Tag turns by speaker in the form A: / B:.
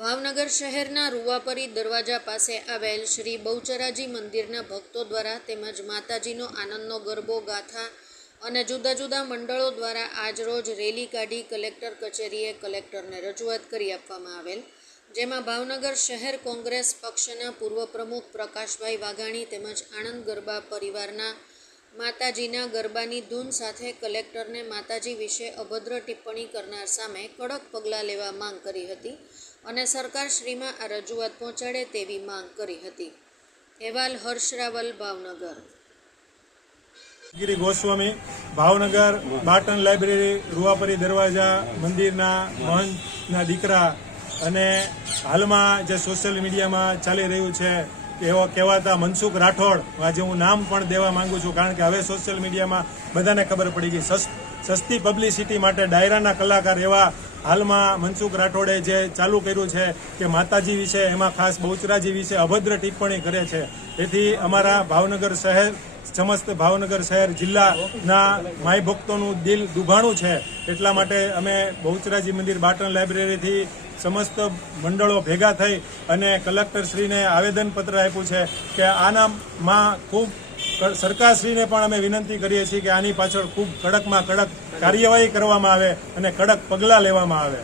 A: ભાવનગર શહેરના રૂવાપરી દરવાજા પાસે આવેલ શ્રી બહુચરાજી મંદિરના ભક્તો દ્વારા તેમજ માતાજીનો આનંદનો ગરબો ગાથા અને જુદા જુદા મંડળો દ્વારા આજરોજ રેલી કાઢી કલેક્ટર કચેરીએ કલેક્ટરને રજૂઆત કરી આપવામાં આવેલ. જેમાં ભાવનગર શહેર કોંગ્રેસ પક્ષના પૂર્વ પ્રમુખ પ્રકાશભાઈ વાઘાણી તેમજ આણંદ ગરબા પરિવારના માતાજીના ગરબાની ધૂન સાથે કલેક્ટરને માતાજી વિશે અભદ્ર ટિપ્પણી કરનાર સામે કડક પગલાં લેવા માંગ કરી હતી અને સરકારશ્રીમાં આ રજૂઆત પહોંચાડે તેવી માંગ કરી હતી. અહેવાલ હર્ષ રાવલ, ભાવનગર.
B: ગિરી ગોસ્વામી, ભાવનગર, બાટન લાઇબ્રેરી, રૂવાપરી દરવાજા, મંદિરના મહંતના દીકરા અને હાલમાં જે સોશિયલ મીડિયામાં ચાલી રહ્યું છે એવો કહેવાતા મનસુખ રાઠોડ આજે હું નામ પણ દેવા માંગુ છું કારણ કે હવે સોશિયલ મીડિયામાં બધાને ખબર પડી ગઈ. સસ- સસ્તી પબ્લિસિટી માટે ડાયરાના કલાકાર એવા હાલમાં મનસુખ રાઠોડે જે ચાલુ કર્યું છે કે માતાજી વિશે, એમાં ખાસ બહુચરાજી વિશે અભદ્ર ટિપ્પણી કરે છે. તેથી અમારા ભાવનગર શહેર, સમસ્ત ભાવનગર શહેર જિલ્લાના માય ભક્તોનું દિલ દુભાણું છે. એટલા માટે અમે બહુચરાજી મંદિર બાટન લાઇબ્રેરીથી સમસ્ત મંડળો ભેગા થઈ અને કલેક્ટરશ્રીને આવેદનપત્ર આપ્યું છે કે આનામાં ખૂબ સરકારશ્રીને પણ અમે વિનંતી કરીએ છીએ કે આની પાછળ ખૂબ કડકમાં કડક કાર્યવાહી કરવામાં આવે અને કડક પગલાં લેવામાં આવે.